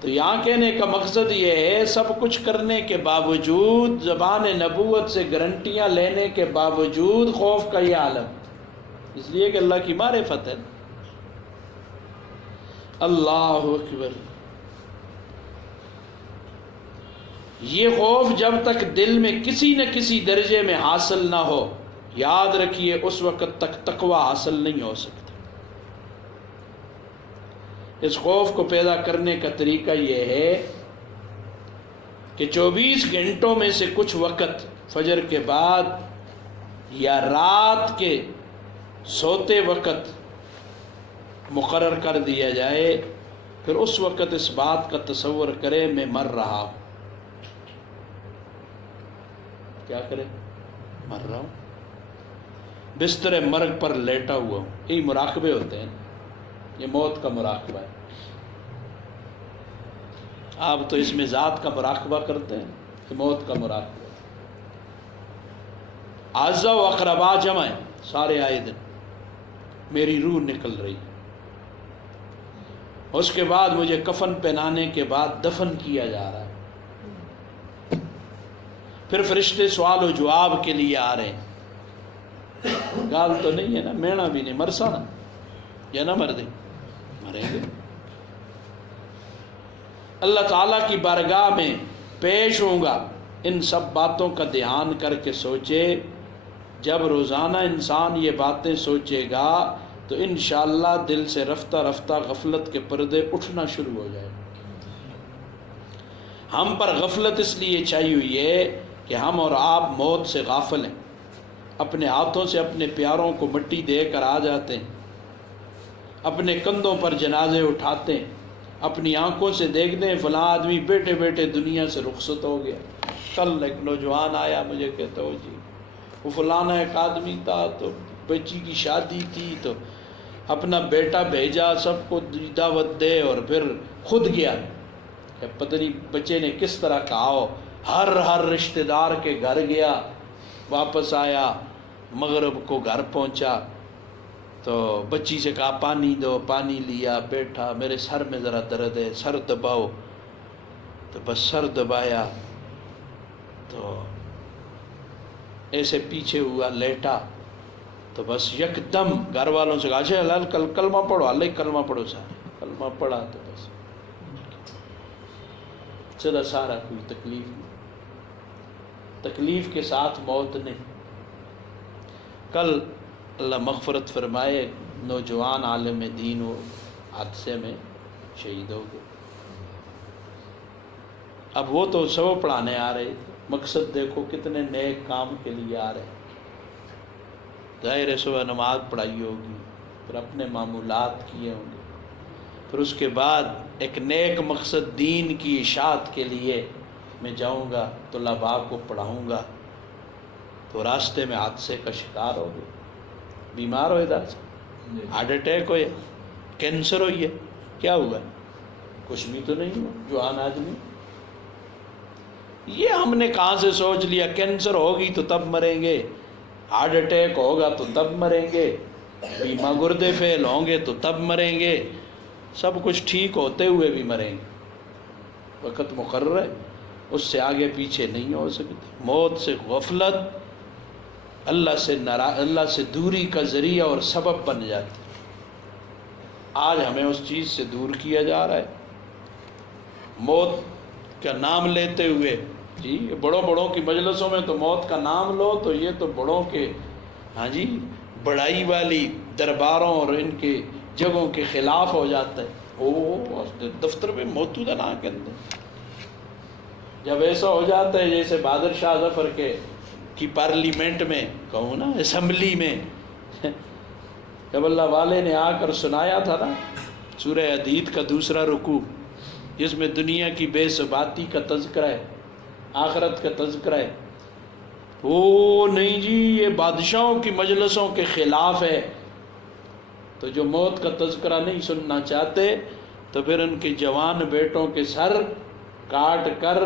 تو یہاں کہنے کا مقصد یہ ہے سب کچھ کرنے کے باوجود، زبان نبوت سے گارنٹیاں لینے کے باوجود خوف کا یہ عالم، اس لیے کہ اللہ کی معرفت ہے۔ اللہ اکبر۔ یہ خوف جب تک دل میں کسی نہ کسی درجے میں حاصل نہ ہو، یاد رکھیے اس وقت تک تقوی حاصل نہیں ہو سکتا۔ اس خوف کو پیدا کرنے کا طریقہ یہ ہے کہ 24 گھنٹوں میں سے کچھ وقت فجر کے بعد یا رات کے سوتے وقت مقرر کر دیا جائے، پھر اس وقت اس بات کا تصور کرے میں مر رہا ہوں۔ کیا کرے؟ مر رہا ہوں، بستر مرگ پر لیٹا ہوا ہوں۔ یہی مراقبے ہوتے ہیں، یہ موت کا مراقبہ ہے۔ آپ تو اس میں ذات کا مراقبہ کرتے ہیں، یہ موت کا مراقبہ ہے۔ اعزا و اقربا جمع ہے، سارے آئے دن میری روح نکل رہی، اس کے بعد مجھے کفن پہنانے کے بعد دفن کیا جا رہا ہے، پھر فرشتے سوال و جواب کے لیے آ رہے ہیں۔ گال تو نہیں ہے نا، مینا بھی نہیں، مرسا نا یا نہ مر دیں، مریں گے۔ اللہ تعالیٰ کی بارگاہ میں پیش ہوں گا، ان سب باتوں کا دھیان کر کے سوچے۔ جب روزانہ انسان یہ باتیں سوچے گا تو انشاءاللہ دل سے رفتہ رفتہ غفلت کے پردے اٹھنا شروع ہو جائے۔ ہم پر غفلت اس لیے چھائی ہوئی ہے کہ ہم اور آپ موت سے غافل ہیں، اپنے ہاتھوں سے اپنے پیاروں کو مٹی دے کر آ جاتے ہیں، اپنے کندھوں پر جنازے اٹھاتے ہیں، اپنی آنکھوں سے دیکھتے ہیں فلاں آدمی بیٹے بیٹے دنیا سے رخصت ہو گیا۔ کل ایک نوجوان آیا مجھے کہتا ہو جی وہ فلانا ایک آدمی تھا تو بچی کی شادی تھی تو اپنا بیٹا بھیجا سب کو دعوت دے اور پھر خود گیا، پتہ نہیں بچے نے کس طرح کہا ہو، ہر رشتہ دار کے گھر گیا، واپس آیا، مغرب کو گھر پہنچا تو بچی سے کہا پانی دو، پانی لیا، بیٹھا، میرے سر میں ذرا درد ہے، سر دباؤ، تو بس سر دبایا تو ایسے پیچھے ہوا، لیٹا تو بس یک دم گھر والوں سے کہا اچھا حلال کلمہ پڑھو، اللہ کلمہ پڑھو، سارا کلمہ پڑھا تو بس چلا، سارا کوئی تکلیف نہیں، تکلیف کے ساتھ موت نہیں۔ کل اللہ مغفرت فرمائے نوجوان عالم دین و حادثے میں شہید ہو گئے۔ اب وہ تو سبق پڑھانے آ رہے تھے، مقصد دیکھو کتنے نیک کام کے لیے آ رہے ہیں۔ ظاہر ہے صبح نماز پڑھائی ہوگی، پھر اپنے معمولات کیے ہوں گے، پھر اس کے بعد ایک نیک مقصد دین کی اشاعت کے لیے میں جاؤں گا، طلباء کو پڑھاؤں گا، تو راستے میں حادثے کا شکار ہو گئے، بیمار ہوئے، ادھر سے ہارٹ اٹیک ہوئے، کینسر ہوئی ہے، کیا ہوا؟ کچھ بھی تو نہیں ہوا، جوان آدمی۔ یہ ہم نے کہاں سے سوچ لیا کینسر ہوگی تو تب مریں گے، ہارٹ اٹیک ہوگا تو تب مریں گے، بیمہ گردے فیل ہوں گے تو تب مریں گے، سب کچھ ٹھیک ہوتے ہوئے بھی مریں گے۔ وقت مقرر ہے، اس سے آگے پیچھے نہیں ہو سکتی۔ موت سے غفلت اللہ سے دوری کا ذریعہ اور سبب بن جاتے. آج ہمیں اس چیز سے دور کیا جا رہا ہے. موت کا نام لیتے ہوئے، جی بڑوں کی مجلسوں میں تو موت کا نام لو تو یہ تو بڑوں کے ہاں جی بڑائی والی درباروں اور ان کے جگہوں کے خلاف ہو جاتا ہے. دفتر میں موجودہ نہ کے اندر جب ایسا ہو جاتا ہے جیسے بہادر شاہ ظفر کی پارلیمنٹ میں کہوں نا، اسمبلی میں جب اللہ والے نے آ کر سنایا تھا نا سورہ حدید کا دوسرا رکوع، جس میں دنیا کی بے ثباتی کا تذکرہ ہے، آخرت کا تذکرہ ہے. او نہیں جی یہ بادشاہوں کی مجلسوں کے خلاف ہے. تو جو موت کا تذکرہ نہیں سننا چاہتے تو پھر ان کے جوان بیٹوں کے سر کاٹ کر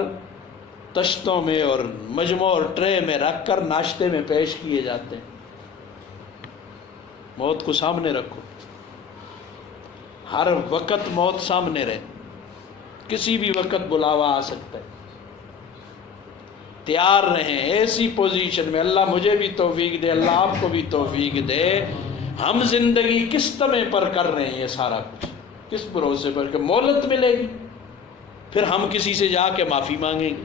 تشتوں میں اور مجمع اور ٹرے میں رکھ کر ناشتے میں پیش کیے جاتے ہیں. موت کو سامنے رکھو، ہر وقت موت سامنے رہے، کسی بھی وقت بلاوا آ سکتا ہے. تیار رہیں ایسی پوزیشن میں. اللہ مجھے بھی توفیق دے، اللہ آپ کو بھی توفیق دے. ہم زندگی کس طمع پر کر رہے ہیں یہ سارا کچھ؟ کس بھروسے پر کہ مہلت ملے گی، پھر ہم کسی سے جا کے معافی مانگیں گے.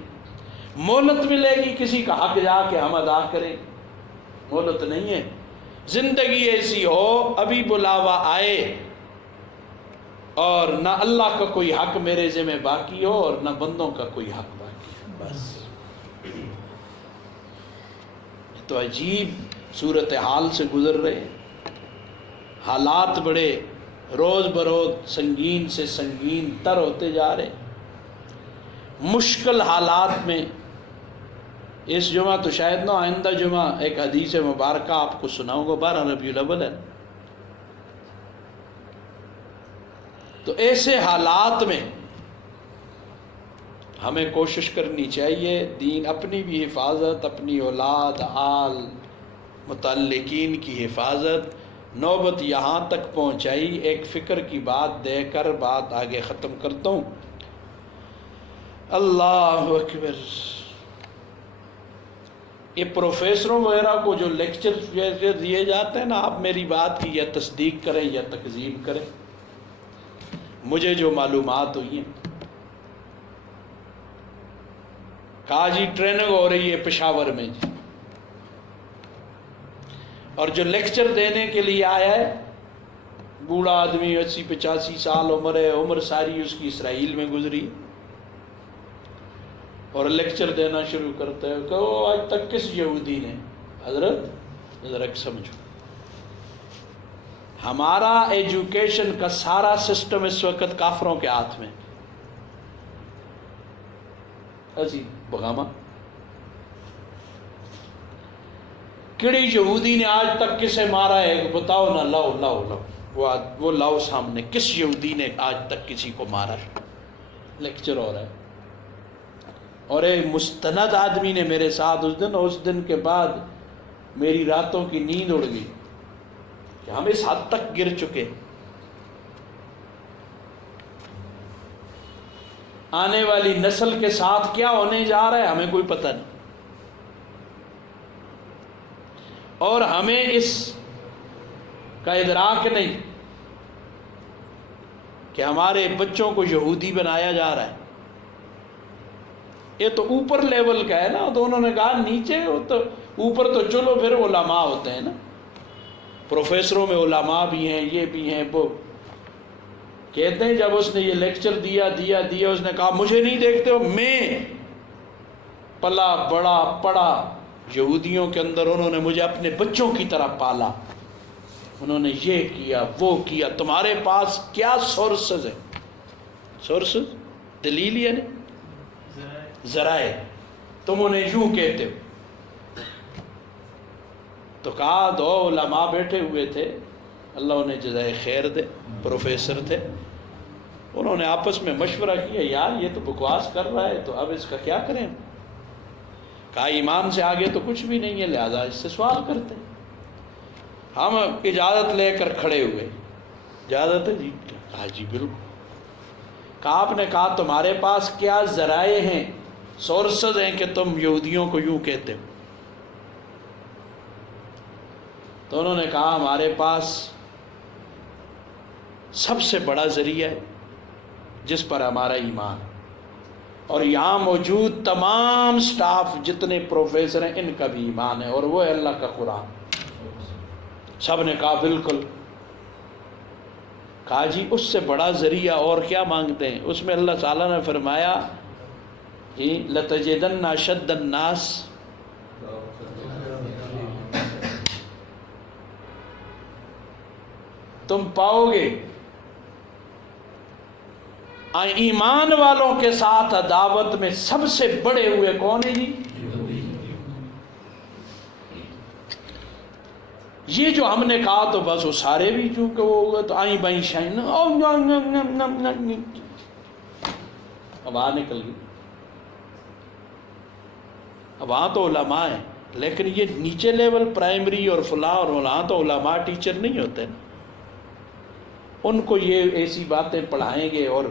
مہلت ملے گی، کسی کا حق جا کے ہم ادا کریں گے. مہلت نہیں ہے. زندگی ایسی ہو ابھی بلاوا آئے اور نہ اللہ کا کوئی حق میرے ذمہ باقی ہو اور نہ بندوں کا کوئی حق باقی ہے. بس تو عجیب صورتحال سے گزر رہے ہیں. حالات بڑے روز بروز سنگین سے سنگین تر ہوتے جا رہے. مشکل حالات میں اس جمعہ تو شاید نہ، آئندہ جمعہ ایک حدیث مبارکہ آپ کو سناؤں گا. 12 ربیع الاول ہے. تو ایسے حالات میں ہمیں کوشش کرنی چاہیے دین، اپنی بھی حفاظت، اپنی اولاد آل متعلقین کی حفاظت. نوبت یہاں تک پہنچائی، ایک فکر کی بات دے کر بات آگے ختم کرتا ہوں. اللہ اکبر. یہ پروفیسروں وغیرہ کو جو لیکچر دیے جاتے ہیں نا، آپ میری بات کی یا تصدیق کریں یا تکذیب کریں، مجھے جو معلومات ہوئی ہیں، کہا جی ٹریننگ ہو رہی ہے پشاور میں جی، اور جو لیکچر دینے کے لیے آیا ہے بوڑھا آدمی، 80-85 سال عمر ہے، عمر ساری اس کی اسرائیل میں گزری، اور لیکچر دینا شروع کرتا ہے کہ وہ آج تک کس یہودی نے. حضرت ذرا سمجھو، ہمارا ایجوکیشن کا سارا سسٹم اس وقت کافروں کے ہاتھ میں. ایسی بغامہ کیڑی یہودی نے آج تک کسے مارا ہے بتاؤ نا. لاؤ وہ لاؤ سامنے، کس یہودی نے آج تک کسی کو مارا ہے؟ لیکچر ہو رہا ہے. اور ایک مستند آدمی نے میرے ساتھ اس دن کے بعد میری راتوں کی نیند اڑ گئی کہ ہم اس حد تک گر چکے. آنے والی نسل کے ساتھ کیا ہونے جا رہا ہے ہمیں کوئی پتہ نہیں، اور ہمیں اس کا ادراک نہیں کہ ہمارے بچوں کو یہودی بنایا جا رہا ہے. یہ تو اوپر لیول کا ہے نا. تو انہوں نے کہا نیچے تو اوپر تو چلو پھر علماء ہوتے ہیں نا، پروفیسروں میں علماء بھی ہیں، یہ بھی ہیں. وہ کہتے ہیں جب اس نے یہ لیکچر دیا اس نے کہا مجھے نہیں دیکھتے ہو، میں پلا بڑا پڑا یہودیوں کے اندر، انہوں نے مجھے اپنے بچوں کی طرح پالا، انہوں نے یہ کیا وہ کیا. تمہارے پاس کیا سورسز ہیں؟ سورسز دلیل یعنی ذرائع، تم انہیں یوں کہتے ہو. تو کہا 2 علماء بیٹھے ہوئے تھے، اللہ انہیں جزائے خیر دے، پروفیسر تھے. انہوں نے آپس میں مشورہ کیا یار یہ تو بکواس کر رہا ہے، تو اب اس کا کیا کریں؟ کہا ایمان سے آگے تو کچھ بھی نہیں ہے، لہذا اس سے سوال کرتے ہیں. ہم اجازت لے کر کھڑے ہوئے. اجازت ہے جی؟ کہا جی بالکل. کہا آپ نے کہا تمہارے پاس کیا ذرائع ہیں، سورسز ہیں کہ تم یہودیوں کو یوں کہتے ہو؟ تو انہوں نے کہا ہمارے پاس سب سے بڑا ذریعہ ہے جس پر ہمارا ایمان، اور یہاں موجود تمام سٹاف جتنے پروفیسر ہیں ان کا بھی ایمان ہے، اور وہ ہے اللہ کا قرآن۔ سب نے کہا بالکل۔ کہا جی اس سے بڑا ذریعہ اور کیا مانگتے ہیں؟ اس میں اللہ تعالیٰ نے فرمایا لَتَجِدَنَّ أَشَدَّ النَّاسِ، تم پاؤ گے ایمان والوں کے ساتھ عداوت میں سب سے بڑے ہوئے کون ہیں جی؟ یہ جو ہم نے کہا تو بس وہ سارے بھی چونکہ وہ ہوگا تو آئیں بائیں شائن وہاں نکل گئی۔ اب وہاں تو علماء ہیں، لیکن یہ نیچے لیول پرائمری اور فلاں اور وہاں تو علماء ٹیچر نہیں ہوتے نا، ان کو یہ ایسی باتیں پڑھائیں گے، اور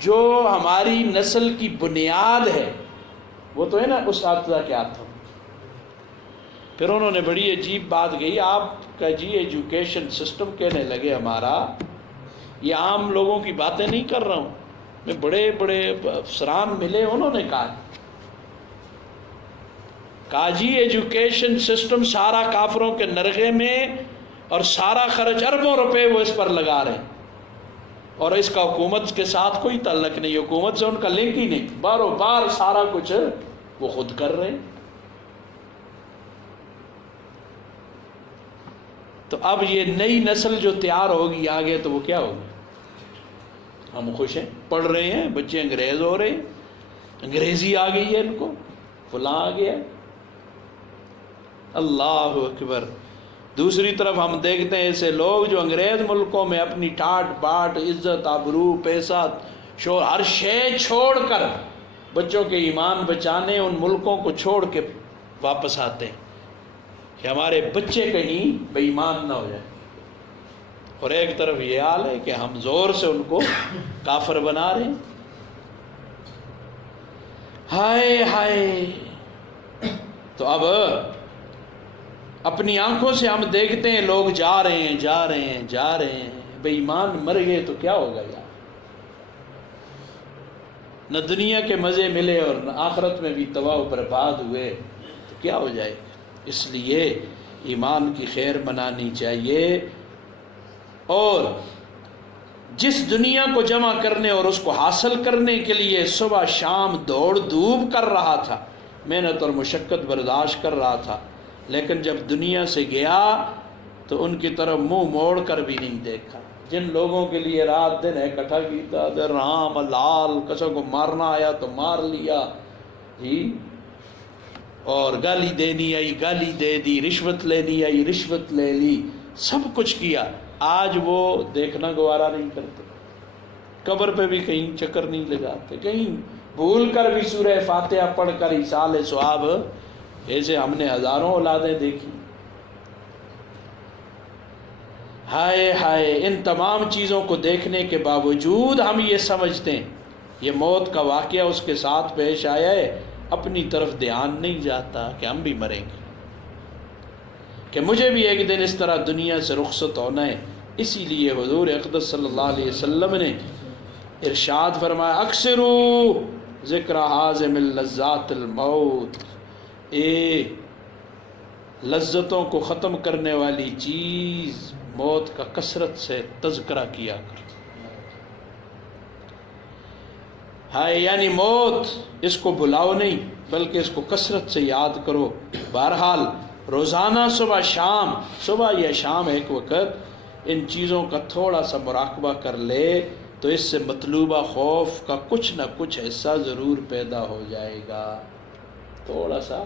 جو ہماری نسل کی بنیاد ہے وہ تو ہے نا اساتذہ کے ہاتھوں۔ پھر انہوں نے بڑی عجیب بات کہی، آپ کا جی ایجوکیشن سسٹم کہنے لگے ہمارا، یہ عام لوگوں کی باتیں نہیں کر رہا ہوں میں، بڑے بڑے افسران ملے انہوں نے کہا جی ایجوکیشن سسٹم سارا کافروں کے نرغے میں، اور سارا خرچ اربوں روپے وہ اس پر لگا رہے ہیں، اور اس کا حکومت کے ساتھ کوئی تعلق نہیں، حکومت سے ان کا لنک ہی نہیں، باروں بار سارا کچھ وہ خود کر رہے ہیں۔ تو اب یہ نئی نسل جو تیار ہوگی آگے تو وہ کیا ہوگی؟ ہم خوش ہیں، پڑھ رہے ہیں بچے انگریز ہو رہے ہیں، انگریزی آ گئی ہے ان کو، فلاں آ گیا۔ اللہ اکبر۔ دوسری طرف ہم دیکھتے ہیں ایسے لوگ جو انگریز ملکوں میں اپنی ٹاٹ باٹ عزت آبرو پیسہ شور ہر شے چھوڑ کر بچوں کے ایمان بچانے ان ملکوں کو چھوڑ کے واپس آتے ہیں کہ ہمارے بچے کہیں بے ایمان نہ ہو جائیں، اور ایک طرف یہ حال ہے کہ ہم زور سے ان کو کافر بنا رہے ہیں۔ ہائے ہائے۔ تو اب اپنی آنکھوں سے ہم دیکھتے ہیں لوگ جا رہے ہیں جا رہے ہیں جا رہے ہیں، بے ایمان مر گئے تو کیا ہوگا یار؟ نہ دنیا کے مزے ملے اور نہ آخرت میں بھی تباہ و برباد ہوئے تو کیا ہو جائے؟ اس لیے ایمان کی خیر منانی چاہیے، اور جس دنیا کو جمع کرنے اور اس کو حاصل کرنے کے لیے صبح شام دوڑ دھوپ کر رہا تھا، محنت اور مشقت برداشت کر رہا تھا، لیکن جب دنیا سے گیا تو ان کی طرف منہ موڑ کر بھی نہیں دیکھا۔ جن لوگوں کے لیے رات دن اکٹھا کیتا درہم لال کسوں کو مارنا آیا تو مار لیا جی، اور گالی دینی آئی گالی دے دی، رشوت لینی آئی رشوت لے لی، سب کچھ کیا، آج وہ دیکھنا گوارا نہیں کرتے، قبر پہ بھی کہیں چکر نہیں لگاتے، کہیں بھول کر بھی سورہ فاتحہ پڑھ کر ایصال ثواب، ایسے ہم نے ہزاروں اولادیں دیکھی۔ ہائے ہائے، ان تمام چیزوں کو دیکھنے کے باوجود ہم یہ سمجھتے ہیں یہ موت کا واقعہ اس کے ساتھ پیش آیا ہے، اپنی طرف دھیان نہیں جاتا کہ ہم بھی مریں گے، کہ مجھے بھی ایک دن اس طرح دنیا سے رخصت ہونا ہے۔ اسی لیے حضور اقدس صلی اللہ علیہ وسلم نے ارشاد فرمایا اکثروا ذکر حازم اللذات الموت، اے لذتوں کو ختم کرنے والی چیز موت کا کثرت سے تذکرہ کیا کر۔ ہائے یعنی موت، اس کو بلاؤ نہیں بلکہ اس کو کثرت سے یاد کرو۔ بہرحال روزانہ صبح شام، صبح یا شام ایک وقت ان چیزوں کا تھوڑا سا مراقبہ کر لے تو اس سے مطلوبہ خوف کا کچھ نہ کچھ حصہ ضرور پیدا ہو جائے گا۔ تھوڑا سا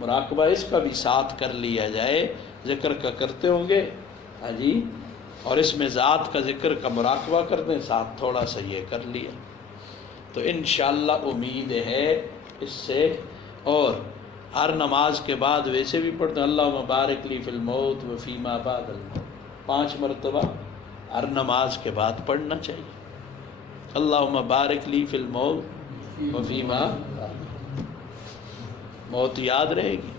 مراقبہ اس کا بھی ساتھ کر لیا جائے، ذکر کا کرتے ہوں گے ہاں جی، اور اس میں ذات کا ذکر کا مراقبہ کرتے ہیں ساتھ تھوڑا سا یہ کر لیا تو انشاءاللہ امید ہے اس سے۔ اور ہر نماز کے بعد ویسے بھی پڑھتے ہیں اللہم بارک لی فی الموت و فی ما بعد الموت، 5 مرتبہ ہر نماز کے بعد پڑھنا چاہیے۔ اللہم بارک لی فی الموت و فی ما، موت یاد رہے گی،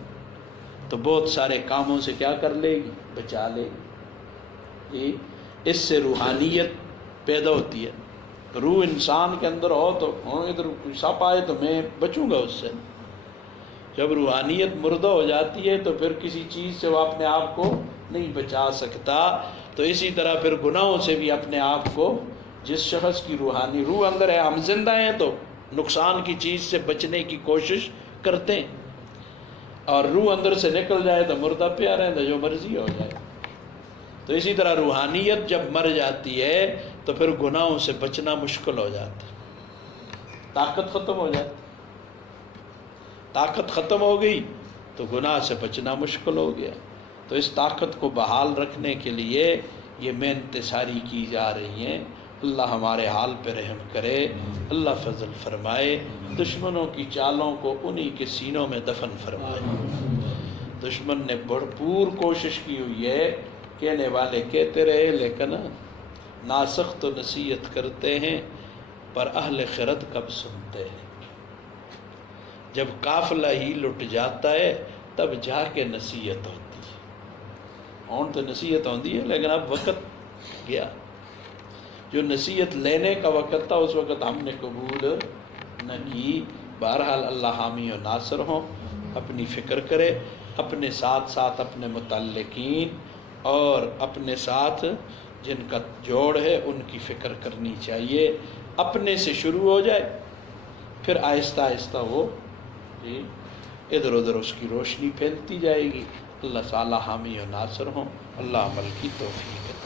تو بہت سارے کاموں سے کیا کر لے گی؟ بچا لے گی. اس سے روحانیت پیدا ہوتی ہے. روح انسان کے اندر ہو تو ادھر سپ آئے تو میں بچوں گا اس سے. جب روحانیت مردہ ہو جاتی ہے تو پھر کسی چیز سے وہ اپنے آپ کو نہیں بچا سکتا. تو اسی طرح پھر گناہوں سے بھی اپنے آپ کو، جس شخص کی روحانی روح اندر ہے، ہم زندہ ہیں تو نقصان کی چیز سے بچنے کی کوشش کرتے ہیں، اور روح اندر سے نکل جائے تو مردہ پیا رہتا، جو مرضی ہو جائے. تو اسی طرح روحانیت جب مر جاتی ہے تو پھر گناہوں سے بچنا مشکل ہو جاتا ہے، طاقت ختم ہو جاتی. طاقت ختم ہو گئی تو گناہ سے بچنا مشکل ہو گیا. تو اس طاقت کو بحال رکھنے کے لیے یہ محنتیں ساری کی جا رہی ہیں. اللہ ہمارے حال پہ رحم کرے، اللہ فضل فرمائے، دشمنوں کی چالوں کو انہی کے سینوں میں دفن فرمائے. دشمن نے بھرپور کوشش کی ہوئی ہے، کہنے والے کہتے رہے لیکن ناسخ تو نصیحت کرتے ہیں پر اہل خرد کب سنتے ہیں. جب قافلہ ہی لٹ جاتا ہے تب جا کے نصیحت ہوتی ہے. ہون تو نصیحت ہوتی ہے لیکن اب وقت گیا. جو نصیحت لینے کا وقت تھا اس وقت ہم نے قبول نہ کی. بہرحال اللہ حامی و ناصر ہوں. اپنی فکر کرے، اپنے ساتھ ساتھ اپنے متعلقین اور اپنے ساتھ جن کا جوڑ ہے ان کی فکر کرنی چاہیے. اپنے سے شروع ہو جائے پھر آہستہ آہستہ وہ ادھر ادھر اس کی روشنی پھیلتی جائے گی. اللہ تعالی حامی و ناصر ہوں. اللہ عمل کی توفیق